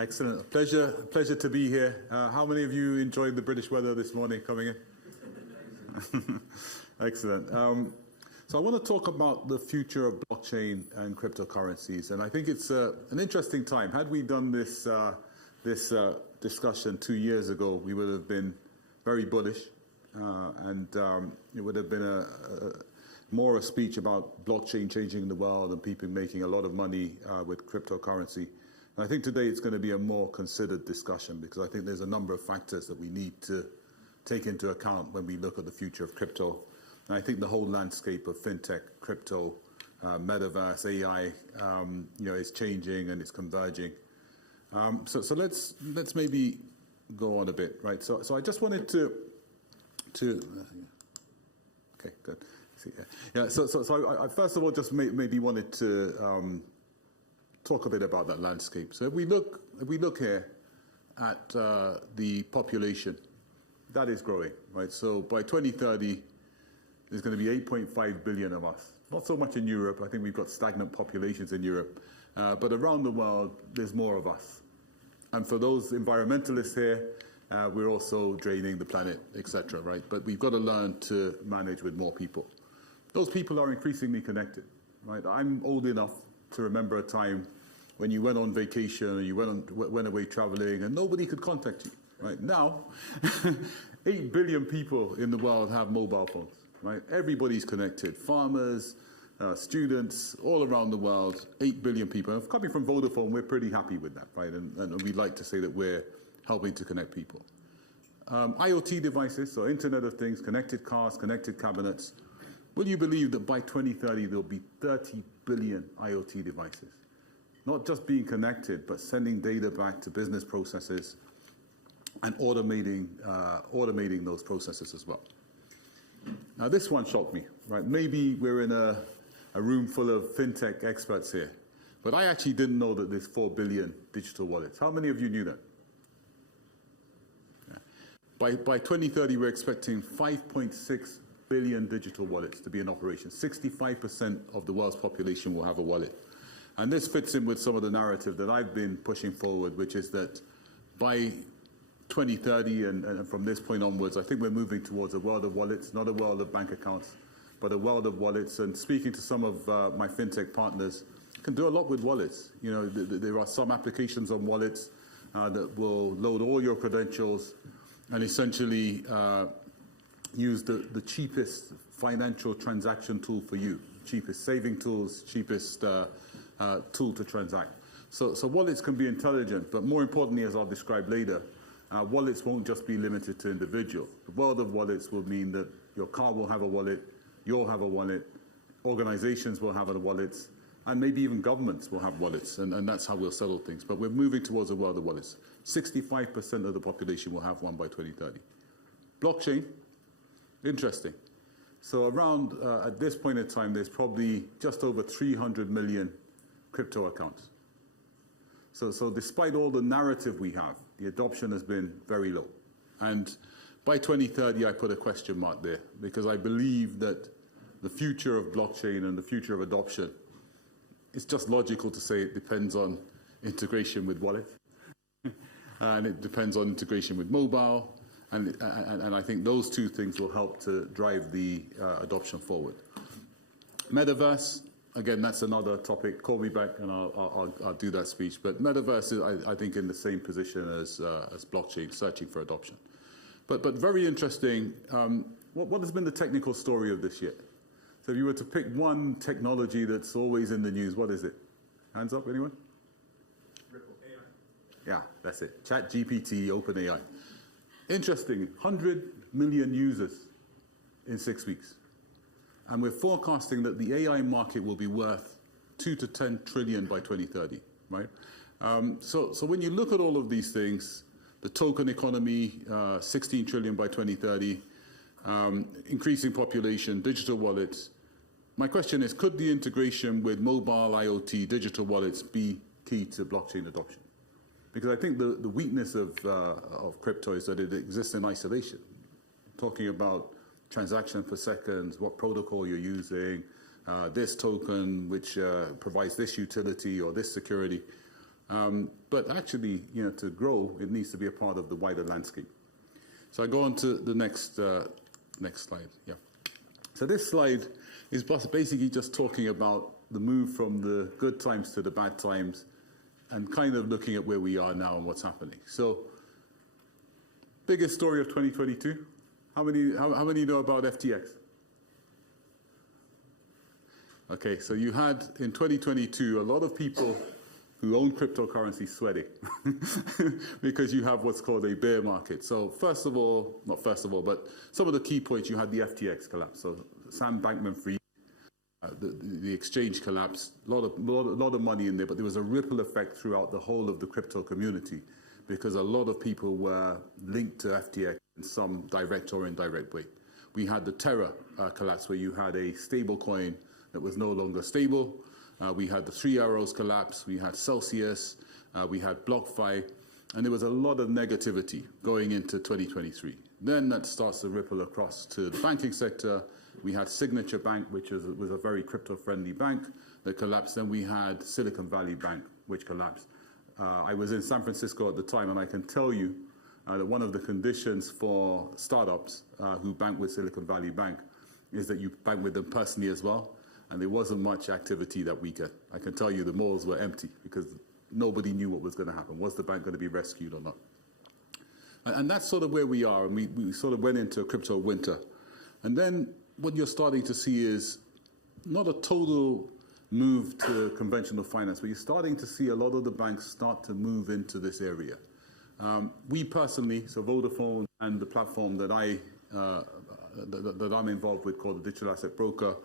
Excellent. Pleasure to be here. How many of you enjoyed the British weather this morning coming in? Excellent. So I want to talk about the future of blockchain and cryptocurrencies, and I think it's an interesting time. Had we done this discussion 2 years ago, we would have been very bullish, and it would have been more a speech about blockchain changing the world and people making a lot of money with cryptocurrency. And I think today it's going to be a more considered discussion because I think there's a number of factors that we need to take into account when we look at the future of crypto. And I think the whole landscape of fintech, crypto, metaverse, AI, is changing and it's converging. So let's maybe go on a bit, right? So I just wanted to okay, good. Yeah. So I first of all just maybe wanted to talk a bit about that landscape. So if we look here at the population, that is growing, right? So by 2030, there's going to be 8.5 billion of us. Not so much in Europe. I think we've got stagnant populations in Europe. But around the world, there's more of us. And for those environmentalists here, we're also draining the planet, etc., right? But we've got to learn to manage with more people. Those people are increasingly connected, right? I'm old enough to remember a time when you went on vacation and you went away traveling and nobody could contact you, right? Now, 8 billion people in the world have mobile phones, right? Everybody's connected. Farmers, students, all around the world, 8 billion people. And coming from Vodafone, we're pretty happy with that, right? And we'd like to say that we're helping to connect people. IoT devices, so Internet of Things, connected cars, connected cabinets. Will you believe that by 2030, there'll be 30 billion IoT devices? Not just being connected, but sending data back to business processes and automating those processes as well. Now, this one shocked me, right? Maybe we're in a room full of fintech experts here, but I actually didn't know that there's 4 billion digital wallets. How many of you knew that? Yeah. By 2030, we're expecting 5.6 billion digital wallets to be in operation. 65% of the world's population will have a wallet. And this fits in with some of the narrative that I've been pushing forward, which is that by 2030 and from this point onwards, I think we're moving towards a world of wallets, not a world of bank accounts, but a world of wallets. And speaking to some of my fintech partners, can do a lot with wallets. You know, there are some applications on wallets that will load all your credentials and essentially use the cheapest financial transaction tool for you, cheapest saving tools, cheapest tool to transact. So wallets can be intelligent, but more importantly, as I'll describe later, wallets won't just be limited to individual. The world of wallets will mean that your car will have a wallet, you'll have a wallet, organizations will have wallets, and maybe even governments will have wallets, and that's how we'll settle things. But we're moving towards a world of wallets. 65% of the population will have one by 2030. Blockchain, interesting. So around, at this point in time, there's probably just over 300 million crypto accounts. So despite all the narrative we have, the adoption has been very low. And by 2030, I put a question mark there because I believe that the future of blockchain and the future of adoption, it's just logical to say it depends on integration with wallets. And it depends on integration with mobile. And I think those two things will help to drive the adoption forward. Metaverse, again, that's another topic. Call me back and I'll do that speech. But metaverse is, I think, in the same position as blockchain, searching for adoption. But very interesting. What has been the technical story of this year? So if you were to pick one technology that's always in the news, what is it? Hands up, anyone? Ripple AI. Yeah, that's it. ChatGPT, OpenAI. Interesting, 100 million users in 6 weeks. And we're forecasting that the AI market will be worth 2 to 10 trillion by 2030, right? So when you look at all of these things, the token economy, 16 trillion by 2030, increasing population, digital wallets. My question is, could the integration with mobile IoT, digital wallets be key to blockchain adoption? Because I think the weakness of crypto is that it exists in isolation. Talking about transaction per seconds, what protocol you're using, this token which provides this utility or this security. But actually, to grow, it needs to be a part of the wider landscape. So I go on to the next slide. Yeah. So this slide is basically just talking about the move from the good times to the bad times and kind of looking at where we are now and what's happening. So biggest story of 2022. How many know about FTX? Okay, so you had in 2022 a lot of people who own cryptocurrency sweating because you have what's called a bear market. So not first of all, but some of the key points, you had the FTX collapse. So Sam Bankman-Fried, the exchange collapsed, a lot of money in there, but there was a ripple effect throughout the whole of the crypto community because a lot of people were linked to FTX in some direct or indirect way. We had the Terra collapse where you had a stable coin that was no longer stable. We had the Three Arrows collapse, we had Celsius, we had BlockFi, and there was a lot of negativity going into 2023. Then that starts to ripple across to the banking sector. We had Signature Bank, which was a very crypto-friendly bank that collapsed. Then we had Silicon Valley Bank, which collapsed. I was in San Francisco at the time, and I can tell you that one of the conditions for startups who bank with Silicon Valley Bank is that you bank with them personally as well. And there wasn't much activity that weekend. I can tell you the malls were empty because nobody knew what was going to happen. Was the bank going to be rescued or not? And that's sort of where we are. And we sort of went into a crypto winter. And then what you're starting to see is not a total move to conventional finance, but you're starting to see a lot of the banks start to move into this area. We personally, so Vodafone and the platform that I'm involved with called the Digital Asset Broker,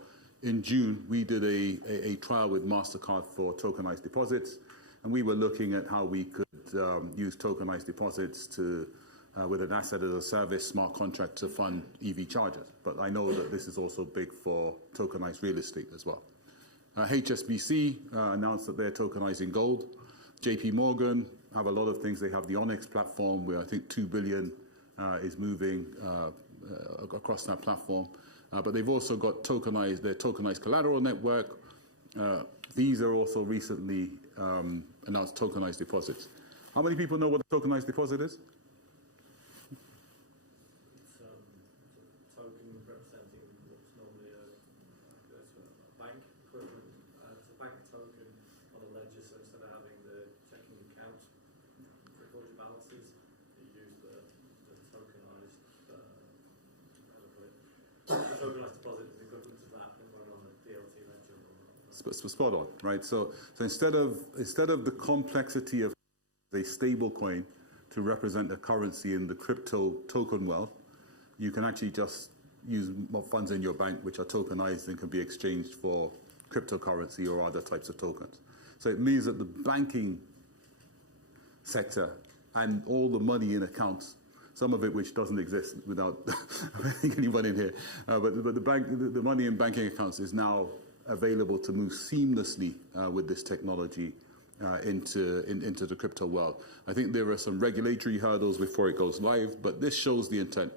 in June, we did a trial with MasterCard for tokenized deposits, and we were looking at how we could use tokenized deposits with an asset as a service smart contract to fund EV chargers. But I know that this is also big for tokenized real estate as well. HSBC announced that they're tokenizing gold. JP Morgan have a lot of things. They have the Onyx platform where I think 2 billion is moving across that platform. But they've also got their tokenized collateral network. These are also recently announced tokenized deposits. How many people know what a tokenized deposit is? It's a token representing what's normally a bank equivalent. It's a bank token on a ledger, so instead of having the checking account record your balances, you use the tokenized the tokenized deposit is equivalent to that and run on a DLT ledger. Spot on, right? So instead of the complexity of a stable coin to represent a currency in the crypto token world, you can actually just use funds in your bank which are tokenized and can be exchanged for cryptocurrency or other types of tokens. So it means that the banking sector and all the money in accounts, some of it which doesn't exist without anyone in here, but the money in banking accounts is now available to move seamlessly with this technology into the crypto world. I think there are some regulatory hurdles before it goes live, but this shows the intent.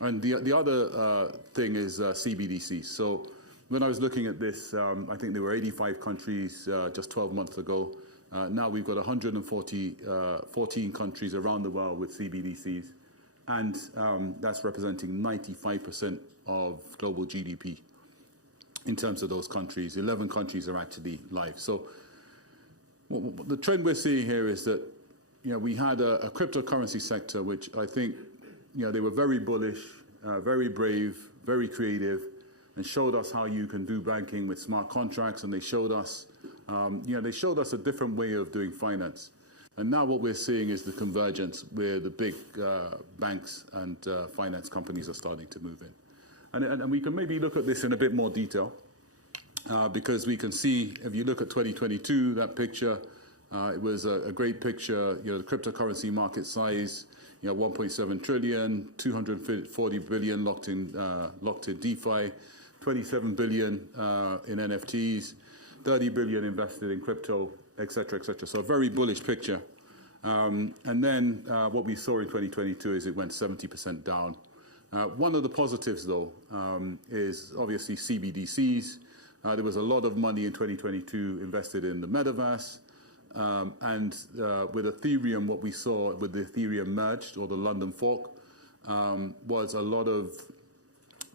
And the other thing is CBDCs. So when I was looking at this, I think there were 85 countries just 12 months ago. Now we've got 14 countries around the world with CBDCs, and that's representing 95% of global GDP. In terms of those countries, 11 countries are actually live. So the trend we're seeing here is that we had a cryptocurrency sector which I think they were very bullish, very brave, very creative, and showed us how you can do banking with smart contracts, and they showed us a different way of doing finance. And now what we're seeing is the convergence where the big banks and finance companies are starting to move in. And we can maybe look at this in a bit more detail because we can see, if you look at 2022, that picture, it was a great picture. The cryptocurrency market size, 1.7 trillion, 240 billion locked in DeFi, 27 billion in NFTs, 30 billion invested in crypto, et cetera, et cetera. So a very bullish picture. And then what we saw in 2022 is it went 70% down. One of the positives, though, is obviously CBDCs. There was a lot of money in 2022 invested in the metaverse. with Ethereum, what we saw with the Ethereum merged, or the London fork, was a lot of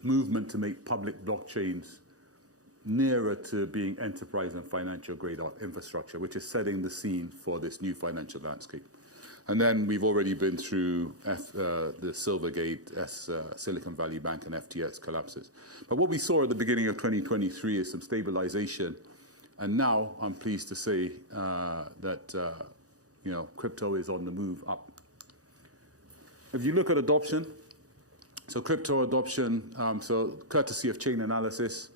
movement to make public blockchains nearer to being enterprise and financial grade infrastructure, which is setting the scene for this new financial landscape. And then we've already been through the Silvergate, Silicon Valley Bank and FTX collapses. But what we saw at the beginning of 2023 is some stabilization. And now I'm pleased to say that crypto is on the move up. If you look at adoption, so crypto adoption, so courtesy of chain analysis,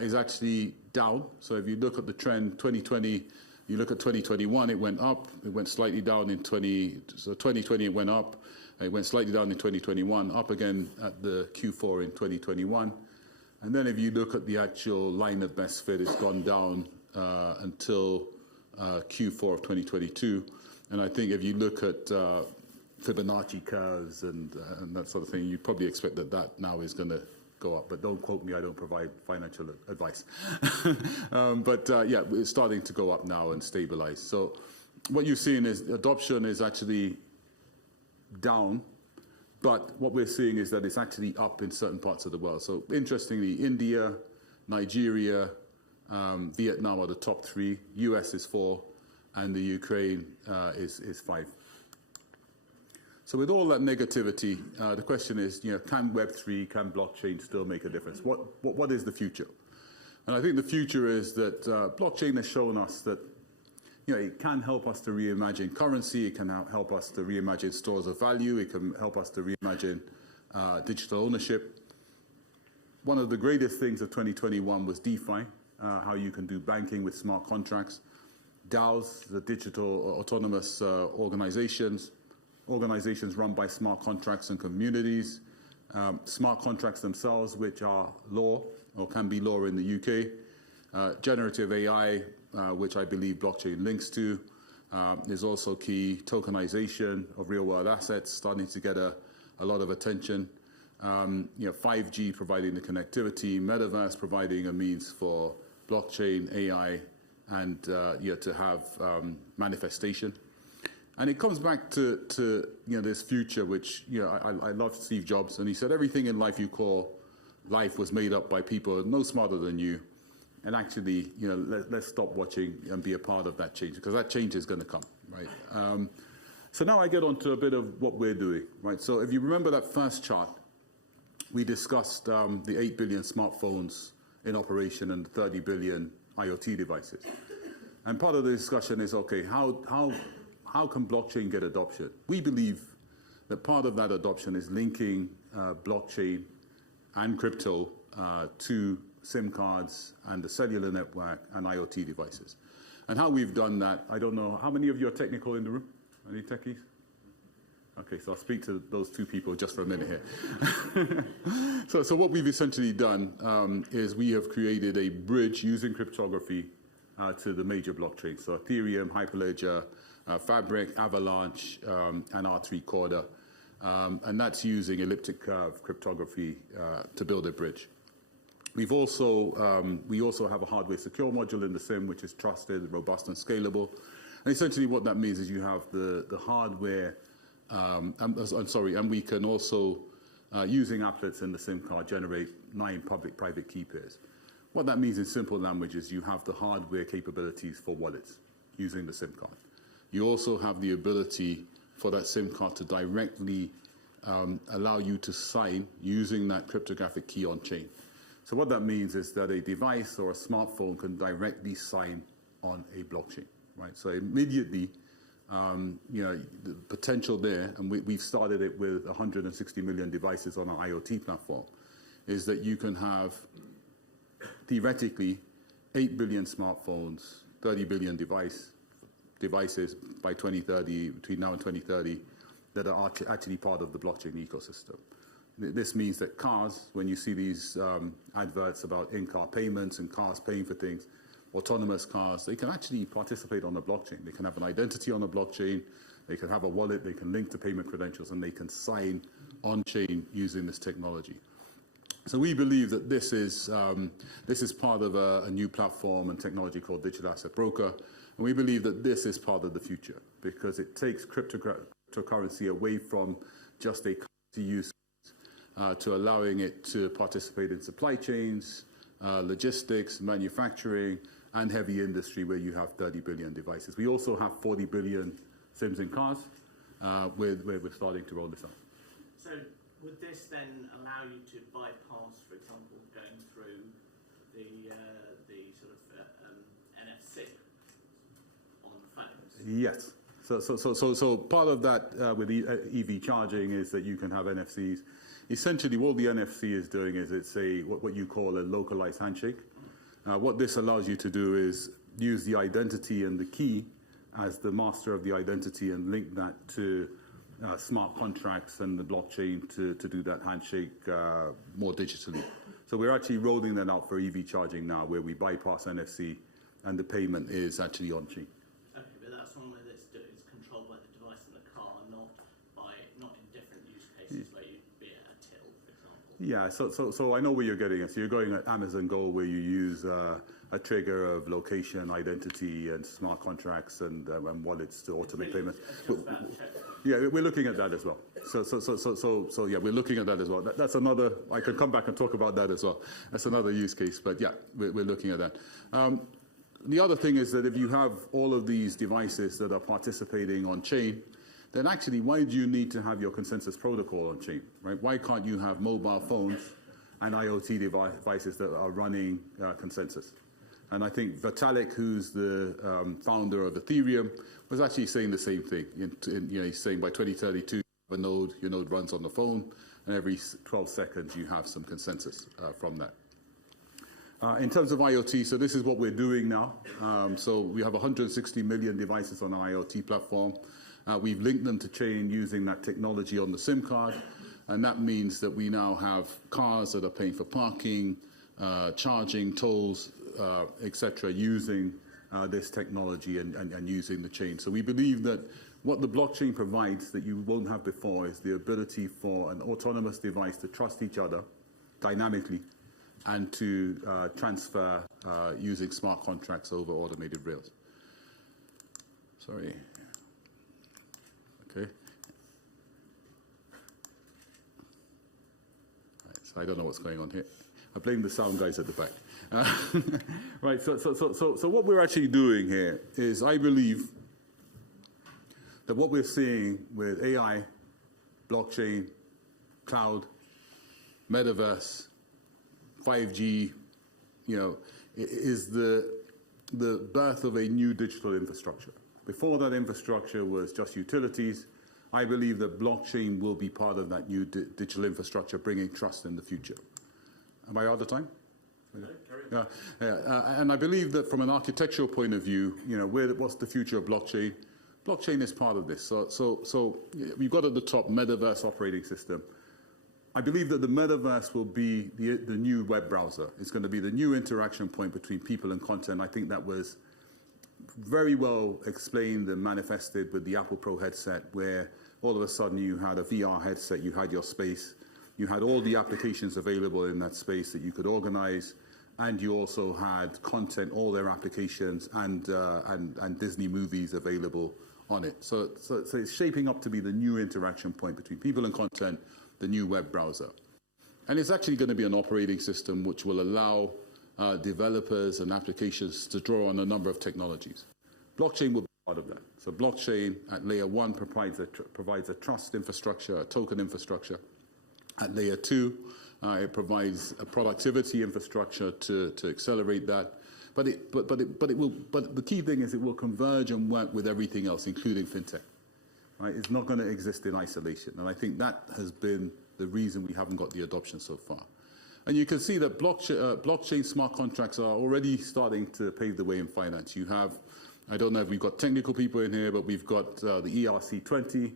is actually down. So if you look at the trend, 2020, you look at 2021, it went up. It went slightly down in 2020 it went up. It went slightly down in 2021, up again at the Q4 in 2021. And then if you look at the actual line of best fit, it's gone down until Q4 of 2022. And I think if you look at Fibonacci curves and that sort of thing, you probably expect that now is going to go up. But don't quote me, I don't provide financial advice. Yeah, it's starting to go up now and stabilize. So what you're seeing is adoption is actually down, but what we're seeing is that it's actually up in certain parts of the world. So interestingly, India, Nigeria, Vietnam are the top 3, US is 4, and the Ukraine is 5. So with all that negativity, the question is, can Web3, can blockchain still make a difference? What is the future? And I think the future is that blockchain has shown us that it can help us to reimagine currency, it can help us to reimagine stores of value, it can help us to reimagine digital ownership. One of the greatest things of 2021 was DeFi, how you can do banking with smart contracts. DAOs, the digital autonomous organizations run by smart contracts and communities, smart contracts themselves, which are law or can be law in the UK, generative AI, which I believe blockchain links to, is also key. Tokenization of real world assets starting to get a lot of attention. 5G providing the connectivity, metaverse providing a means for blockchain, AI, and to have manifestation. And it comes back to this future, which I love Steve Jobs, and he said everything in life you call life was made up by people no smarter than you. And actually, let's stop watching and be a part of that change, because that change is going to come, right? So now I get on to a bit of what we're doing, right? So if you remember that first chart, we discussed the 8 billion smartphones in operation and 30 billion IoT devices. And part of the discussion is, okay, how can blockchain get adoption? We believe that part of that adoption is linking blockchain and crypto to SIM cards and the cellular network and IoT devices. And how we've done that, I don't know, how many of you are technical in the room? Any techies? Okay, so I'll speak to those 2 people just for a minute here. So what we've essentially done is we have created a bridge using cryptography to the major blockchains. So Ethereum, Hyperledger, Fabric, Avalanche, and R3 Corda. And that's using elliptic curve cryptography to build a bridge. We also have a hardware secure module in the SIM, which is trusted, robust, and scalable. And essentially what that means is you have the hardware, and we can also, using applets in the SIM card, generate 9 public-private key pairs. What that means in simple language is you have the hardware capabilities for wallets using the SIM card. You also have the ability for that SIM card to directly allow you to sign using that cryptographic key on chain. So what that means is that a device or a smartphone can directly sign on a blockchain, right? So immediately, the potential there, and we've started it with 160 million devices on our IoT platform, is that you can have theoretically 8 billion smartphones, 30 billion devices by 2030, between now and 2030, that are actually part of the blockchain ecosystem. This means that cars, when you see these adverts about in-car payments and cars paying for things, autonomous cars, they can actually participate on the blockchain. They can have an identity on the blockchain, they can have a wallet, they can link to payment credentials, and they can sign on-chain using this technology. So we believe that this is part of a new platform and technology called Digital Asset Broker. And we believe that this is part of the future because it takes cryptocurrency away from just a currency use to allowing it to participate in supply chains, logistics, manufacturing, and heavy industry where you have 30 billion devices. We also have 40 billion SIMs in cars where we're starting to roll this out. So would this then allow you to bypass, for example, going through the sort of NFC on phones? Yes. So part of that with EV charging is that you can have NFCs. Essentially, what the NFC is doing is it's what you call a localized handshake. What this allows you to do is use the identity and the key as the master of the identity and link that to smart contracts and the blockchain to do that handshake more digitally. So we're actually rolling that out for EV charging now, where we bypass NFC and the payment is actually on-chain. Okay, but that's one where it's controlled by the device in the car, not in different use cases where you'd be at a till, for example. Yeah, so I know where you're getting at. So you're going at Amazon Go, where you use a trigger of location, identity, and smart contracts and wallets to automate payments. Yeah, we're looking at that as well. So yeah, we're looking at that as well. That's another. I can come back and talk about that as well. That's another use case. But yeah, we're looking at that. The other thing is that if you have all of these devices that are participating on chain, then actually, why do you need to have your consensus protocol on chain, right? Why can't you have mobile phones and IoT devices that are running consensus? And I think Vitalik, who's the founder of Ethereum, was actually saying the same thing. He's saying by 2032, your node runs on the phone, and every 12 seconds you have some consensus from that. In terms of IoT, so this is what we're doing now. So we have 160 million devices on our IoT platform. We've linked them to chain using that technology on the SIM card, and that means that we now have cars that are paying for parking, charging, tolls, etc., using this technology and using the chain. So we believe that what the blockchain provides that you won't have before is the ability for an autonomous device to trust each other dynamically and to transfer using smart contracts over automated rails. Sorry. Okay. Right, so I don't know what's going on here. I blame the sound guys at the back. Right, so what we're actually doing here is I believe that what we're seeing with AI, blockchain, cloud, metaverse, 5G, is the birth of a new digital infrastructure. Before that infrastructure was just utilities. I believe that blockchain will be part of that new digital infrastructure, bringing trust in the future. Am I out of time? No, and I believe that from an architectural point of view, what's the future of blockchain? Blockchain is part of this. So we've got at the top metaverse operating system. I believe that the metaverse will be the new web browser. It's going to be the new interaction point between people and content. I think that was very well explained and manifested with the Apple Pro headset, where all of a sudden you had a VR headset, you had your space, you had all the applications available in that space that you could organize, and you also had content, all their applications, and Disney movies available on it. So it's shaping up to be the new interaction point between people and content, the new web browser. And it's actually going to be an operating system which will allow developers and applications to draw on a number of technologies. Blockchain will be part of that. So blockchain at layer 1 provides a trust infrastructure, a token infrastructure. At layer 2, it provides a productivity infrastructure to accelerate that. But the key thing is it will converge and work with everything else, including fintech. Right? It's not going to exist in isolation, and I think that has been the reason we haven't got the adoption so far. And you can see that blockchain smart contracts are already starting to pave the way in finance. You have, I don't know if we've got technical people in here, but we've got the ERC20,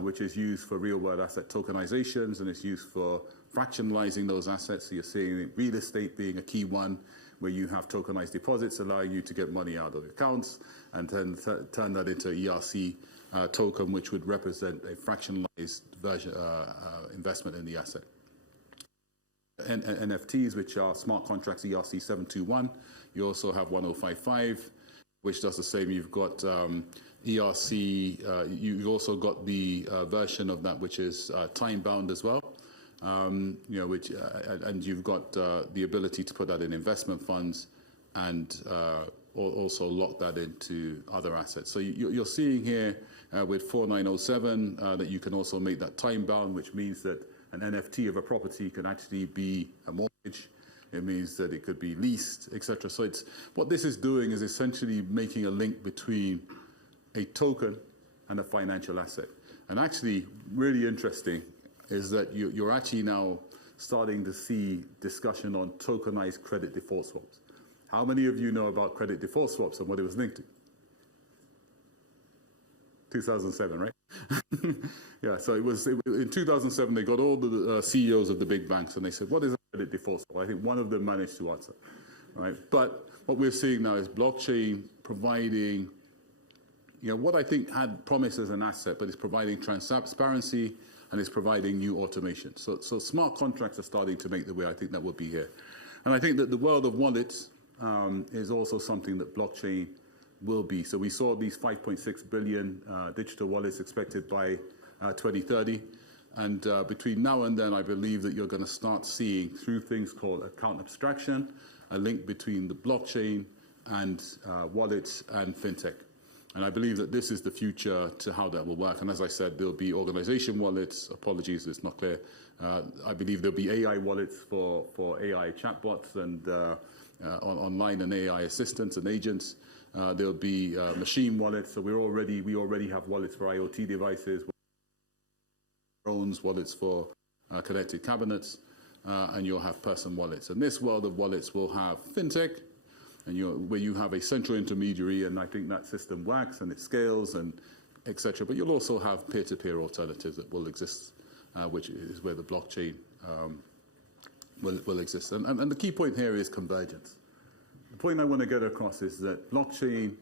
which is used for real-world asset tokenizations, and it's used for fractionalizing those assets. So you're seeing real estate being a key one, where you have tokenized deposits allowing you to get money out of accounts and then turn that into ERC token, which would represent a fractionalized version, investment in the asset. NFTs, which are smart contracts ERC 721. You also have 1055, which does the same. You've got ERC, you've also got the version of that which is time-bound as well. You know, which, and you've got the ability to put that in investment funds and also lock that into other assets. So you're seeing here with 4907 that you can also make that time-bound, which means that an NFT of a property can actually be a mortgage. It means that it could be leased, etc. So it's what this is doing is essentially making a link between a token and a financial asset. And actually, really interesting is that you're actually now starting to see discussion on tokenized credit default swaps. How many of you know about credit default swaps and what it was linked to? 2007, right? Yeah, so in 2007, they got all the CEOs of the big banks and they said, what is a credit default swap? I think one of them managed to answer, right? But what we're seeing now is blockchain providing, you know, what I think had promise as an asset, but it's providing transparency and it's providing new automation. So smart contracts are starting to make the way. I think that will be here. And I think that the world of wallets is also something that blockchain will be. So we saw these 5.6 billion digital wallets expected by 2030. And between now and then, I believe that you're going to start seeing, through things called account abstraction, a link between the blockchain and wallets and FinTech. And I believe that this is the future to how that will work. And as I said, there'll be organization wallets. Apologies, it's not clear. I believe there'll be AI wallets for AI chatbots and online and AI assistants and agents. There'll be machine wallets. So we already have wallets for IoT devices, drones, wallets for connected cabinets, and you'll have person wallets. And this world of wallets will have FinTech, and where you have a central intermediary, and I think that system works and it scales and etc. But you'll also have peer-to-peer alternatives that will exist, which is where the blockchain will exist. And the key point here is convergence. The point I want to get across is that blockchain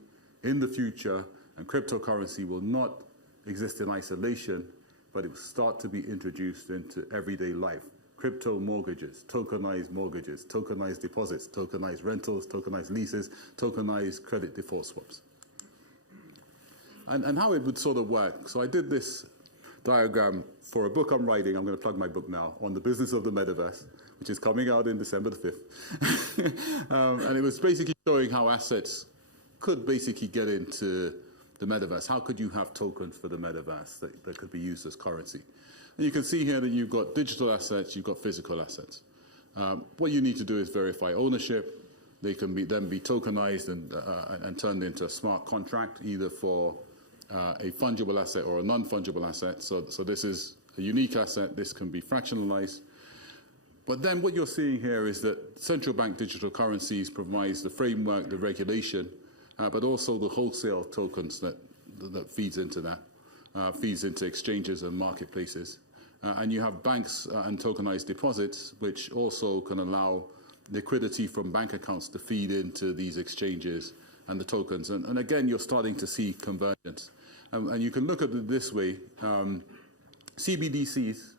in the future and cryptocurrency will not exist in isolation, but it will start to be introduced into everyday life. Crypto mortgages, tokenized deposits, tokenized rentals, tokenized leases, tokenized credit default swaps. And how it would sort of work. So I did this diagram for a book I'm writing. I'm going to plug my book now on the business of the metaverse, which is coming out in December the 5th. And it was basically showing how assets could basically get into the metaverse. How could you have tokens for the metaverse that could be used as currency? And you can see here that you've got digital assets, you've got physical assets. What you need to do is verify ownership. They can then be tokenized and turned into a smart contract, either for a fungible asset or a non-fungible asset. So this is a unique asset. This can be fractionalized. But then what you're seeing here is that central bank digital currencies provides the framework, the regulation, but also the wholesale tokens that feeds into that, feeds into exchanges and marketplaces. And you have banks and tokenized deposits, which also can allow liquidity from bank accounts to feed into these exchanges and the tokens. And again, you're starting to see convergence. And you can look at it this way. CBDCs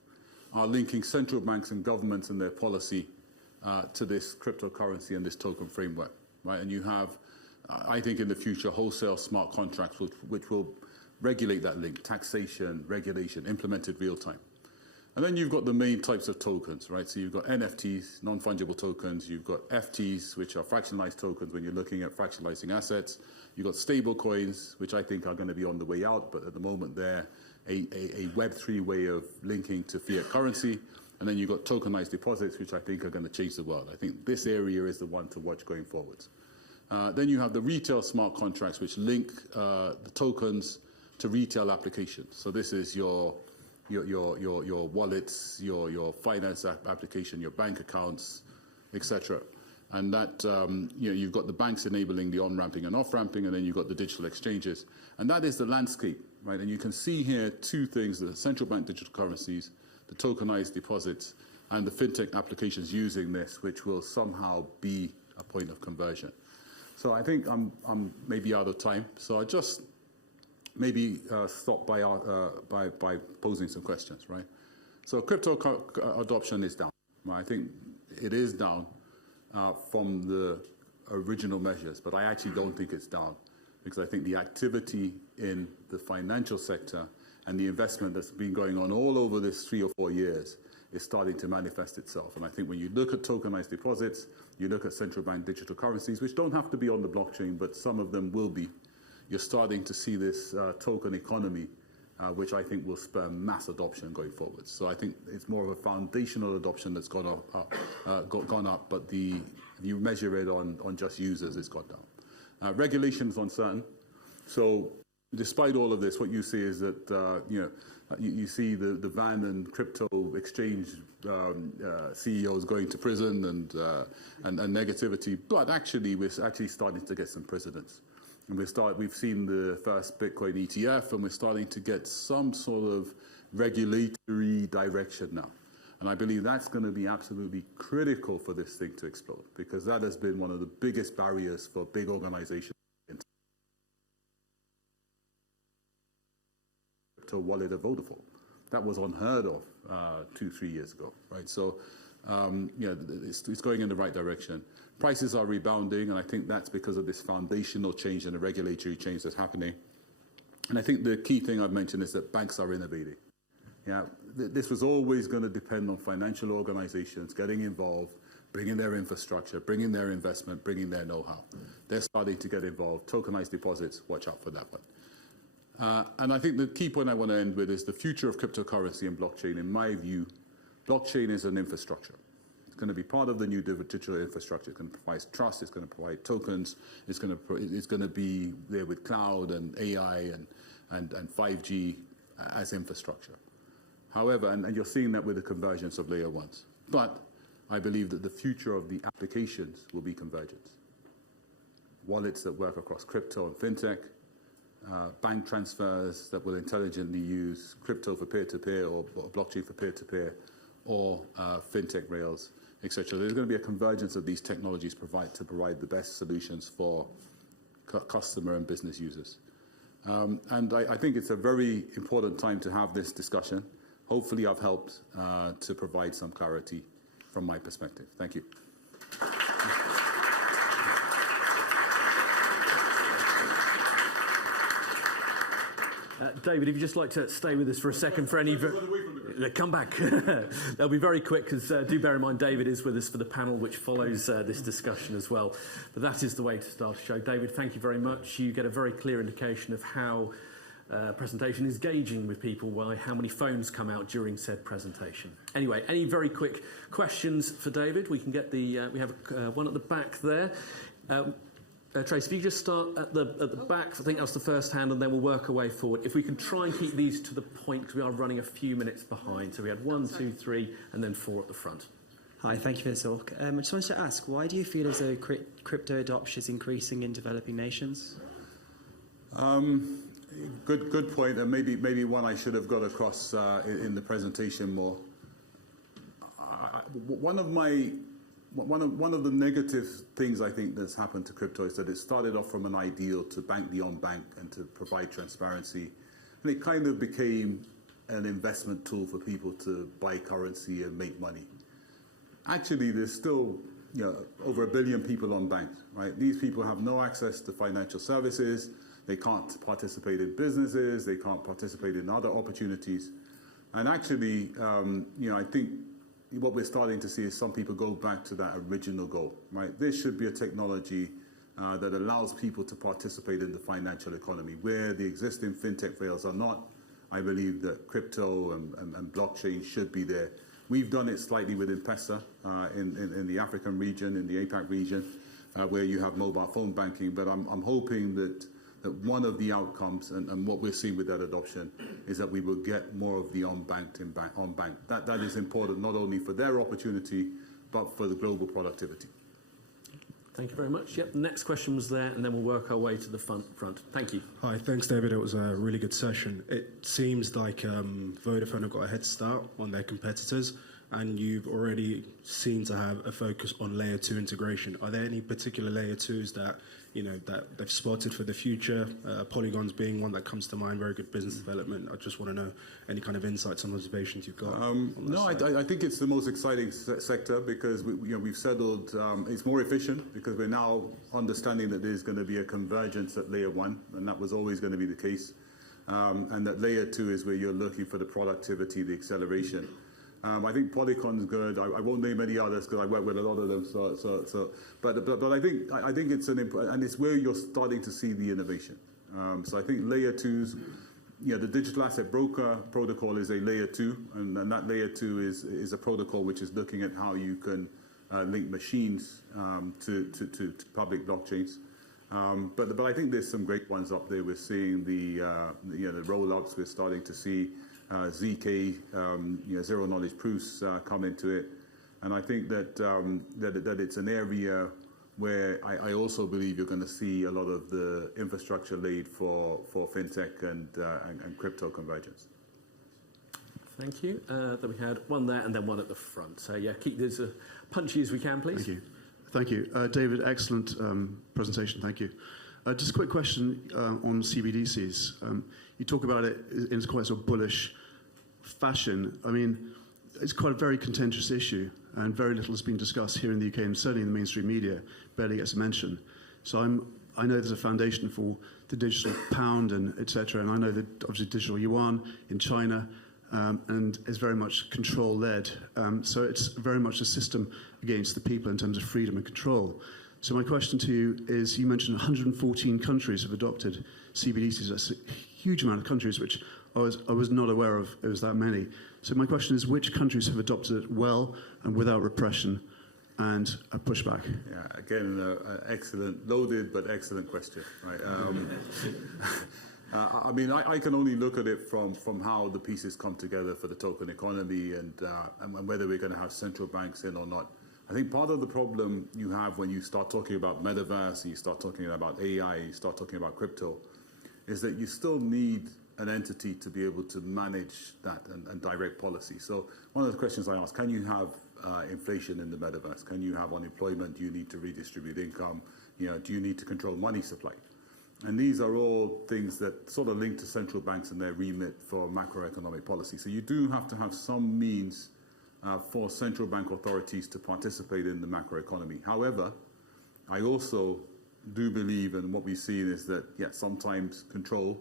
are linking central banks and governments and their policy to this cryptocurrency and this token framework, right? And you have, I think in the future, wholesale smart contracts which will regulate that link, taxation, regulation, implemented real time. And then you've got the main types of tokens, right? So you've got NFTs, non-fungible tokens. You've got FTs, which are fractionalized tokens when you're looking at fractionalizing assets. You've got stable coins, which I think are going to be on the way out, but at the moment they're a Web3 way of linking to fiat currency. And then you've got tokenized deposits, which I think are going to change the world. I think this area is the one to watch going forwards. Then you have the retail smart contracts, which link the tokens to retail applications. So this is your wallets, your finance application, your bank accounts, etc. And that you've got the banks enabling the on-ramping and off-ramping, and then you've got the digital exchanges. And that is the landscape, right? And you can see here two things: the central bank digital currencies, the tokenized deposits, and the FinTech applications using this, which will somehow be a point of conversion. So I think I'm maybe out of time. So I just maybe stop by posing some questions, right? So crypto adoption is down. I think it is down from the original measures, but I actually don't think it's down, because I think the activity in the financial sector and the investment that's been going on all over this 3 or 4 years is starting to manifest itself. And I think when you look at tokenized deposits, you look at central bank digital currencies, which don't have to be on the blockchain, but some of them will be, you're starting to see this token economy, which I think will spur mass adoption going forward. So I think it's more of a foundational adoption that's gone up, but if you measure it on just users, it's gone down. Regulation is uncertain. So despite all of this, what you see is that you see the van and crypto exchange CEOs going to prison and negativity, but actually we're actually starting to get some precedents. And we've seen the first Bitcoin ETF, and we're starting to get some sort of regulatory direction now. And I believe that's going to be absolutely critical for this thing to explode, because that has been one of the biggest barriers for big organizations. To wallet of Vodafone, that was unheard of 2-3 years ago, right? So, it's going in the right direction. Prices are rebounding, and I think that's because of this foundational change and the regulatory change that's happening. And I think the key thing I've mentioned is that banks are innovating. Yeah, this was always going to depend on financial organizations getting involved, bringing their infrastructure, bringing their investment, bringing their know-how. They're starting to get involved. Tokenized deposits, watch out for that one. And I think the key point I want to end with is the future of cryptocurrency and blockchain. In my view, blockchain is an infrastructure. It's going to be part of the new digital infrastructure. It's going to provide trust. It's going to provide tokens. It's going to be there with cloud and AI and 5G as infrastructure. However, and you're seeing that with the convergence of layer ones. But I believe that the future of the applications will be convergence. Wallets that work across crypto and fintech, bank transfers that will intelligently use crypto for peer-to-peer or blockchain for peer-to-peer, or fintech rails, etc. There's going to be a convergence of these technologies to provide the best solutions for customer and business users. And I think it's a very important time to have this discussion. Hopefully I've helped to provide some clarity from my perspective. Thank you. David, if you'd just like to stay with us for a second for any... Come back. They'll be very quick, because do bear in mind David is with us for the panel which follows this discussion as well. But that is the way to start a show. David, thank you very much. You get a very clear indication of how presentation is gauging with people by how many phones come out during said presentation. Anyway, any very quick questions for David? We can get the... we have one at the back there. Trace, if you just start at the back, I think that's the first hand, and then we'll work our way forward. If we can try and keep these to the point, because we are running a few minutes behind. So we had 1, 2, 3, and then 4 at the front. Hi, thank you for the talk. I just wanted to ask, why do you feel as though crypto adoption is increasing in developing nations? Good point, and maybe one I should have got across in the presentation more. One of the negative things I think that's happened to crypto is that it started off from an ideal to bank the unbanked and to provide transparency, and it kind of became an investment tool for people to buy currency and make money. Actually, there's still over 1 billion people unbanked, right? These people have no access to financial services. They can't participate in businesses. They can't participate in other opportunities. And actually, I think what we're starting to see is some people go back to that original goal, right? This should be a technology that allows people to participate in the financial economy. Where the existing fintech rails are not, I believe that crypto and blockchain should be there. We've done it slightly with M-Pesa in the African region, in the APAC region, where you have mobile phone banking. But I'm hoping that one of the outcomes, and what we're seeing with that adoption, is that we will get more of the unbanked unbanked. That is important not only for their opportunity, but for the global productivity. Thank you very much. Yep, the next question was there, and then we'll work our way to the front. Thank you. Hi, thanks, David. It was a really good session. It seems like Vodafone have got a head start on their competitors, and you've already seen to have a focus on layer 2 integration. Are there any particular layer 2s that that they've spotted for the future? Polygons being one that comes to mind. Very good business development. I just want to know any kind of insights and observations you've got. No, I think it's the most exciting sector because we've settled. It's more efficient because we're now understanding that there's going to be a convergence at layer 1, and that was always going to be the case. And that layer 2 is where you're looking for the productivity, the acceleration. I think Polycon's good. I won't name any others because I work with a lot of them. But I think it's and it's where you're starting to see the innovation. So I think layer 2s, the digital asset broker protocol is a layer 2, and that layer 2 is a protocol which is looking at how you can link machines to public blockchains. But I think there's some great ones up there. We're seeing the roll-ups. We're starting to see ZK, zero knowledge proofs come into it, and I think that it's an area where I also believe you're going to see a lot of the infrastructure laid for fintech and crypto convergence. Thank you. Then we had one there and then one at the front. So yeah, keep this as punchy as we can, please. Thank you. David, excellent presentation. Thank you. Just a quick question on CBDCs. You talk about it in quite sort of bullish fashion. I mean, it's quite a very contentious issue, and very little has been discussed here in the UK, and certainly in the mainstream media, barely gets a mention. So I know there's a foundation for the digital pound and etc., and I know that obviously digital yuan in China, and is very much control-led. So it's very much a system against the people in terms of freedom and control. So my question to you is, you mentioned 114 countries have adopted CBDCs. That's a huge amount of countries, which I was not aware of. It was that many. So my question is, which countries have adopted it well and without repression and a pushback? Yeah, again, excellent, loaded but excellent question. Right. I mean, I can only look at it from how the pieces come together for the token economy and whether we're going to have central banks in or not. I think part of the problem you have when you start talking about metaverse, and you start talking about AI, you start talking about crypto, is that you still need an entity to be able to manage that and direct policy. So one of the questions I ask, can you have inflation in the metaverse? Can you have unemployment? Do you need to redistribute income? Do you need to control money supply? And these are all things that sort of link to central banks and their remit for macroeconomic policy. So you do have to have some means for central bank authorities to participate in the macroeconomy. However, I also do believe, and what we've seen is that, sometimes control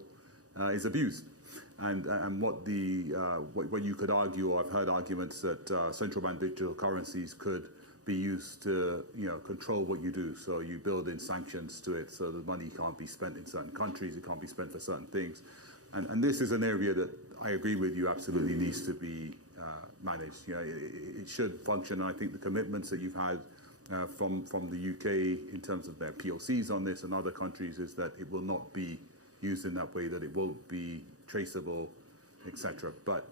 is abused. And what you could argue, or I've heard arguments that central bank digital currencies could be used to control what you do. So you build in sanctions to it, so the money can't be spent in certain countries, it can't be spent for certain things. And this is an area that I agree with you absolutely needs to be managed. It should function. And I think the commitments that you've had from the UK in terms of their POCs on this and other countries is that it will not be used in that way, that it won't be traceable, etc. But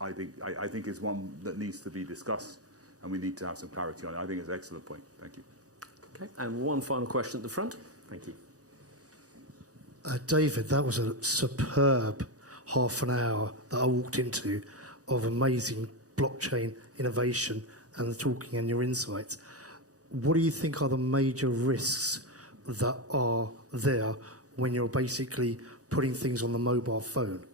I think it's one that needs to be discussed, and we need to have some clarity on it. I think it's an excellent point. Thank you. Okay, and one final question at the front. Thank you. David, that was a superb half an hour that I walked into of amazing blockchain innovation and talking and your insights. What do you think are the major risks that are there when you're basically putting things on the mobile phone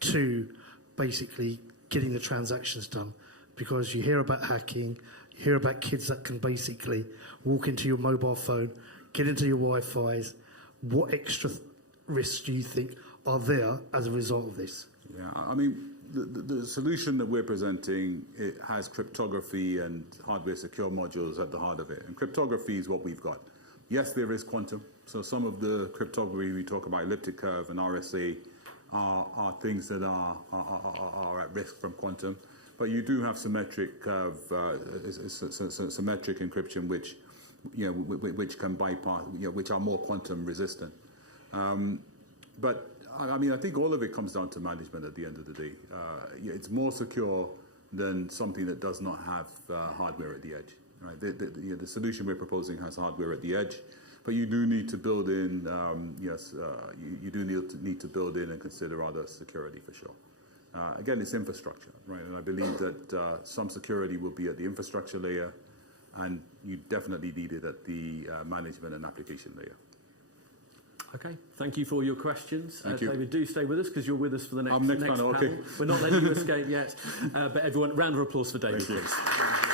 to basically getting the transactions done? Because you hear about hacking, you hear about kids that can basically walk into your mobile phone, get into your Wi-Fi's. What extra risks do you think are there as a result of this? Yeah, I mean, the solution that we're presenting, it has cryptography and hardware secure modules at the heart of it. And cryptography is what we've got. Yes, there is quantum. So some of the cryptography we talk about, elliptic curve and RSA, are things that are at risk from quantum. But you do have symmetric symmetric encryption, which which can bypass, which are more quantum resistant. But I mean, I think all of it comes down to management at the end of the day. It's more secure than something that does not have hardware at the edge. Right? The solution we're proposing has hardware at the edge, but you do need to build in, you do need to build in and consider other security for sure. Again, it's infrastructure, right? And I believe that some security will be at the infrastructure layer, and you definitely need it at the management and application layer. Okay, thank you for your questions. Thank you. David, do stay with us because you're with us for the next Next panel. panel, okay. We're not letting you escape yet. But everyone, round of applause for David, Thank you. please.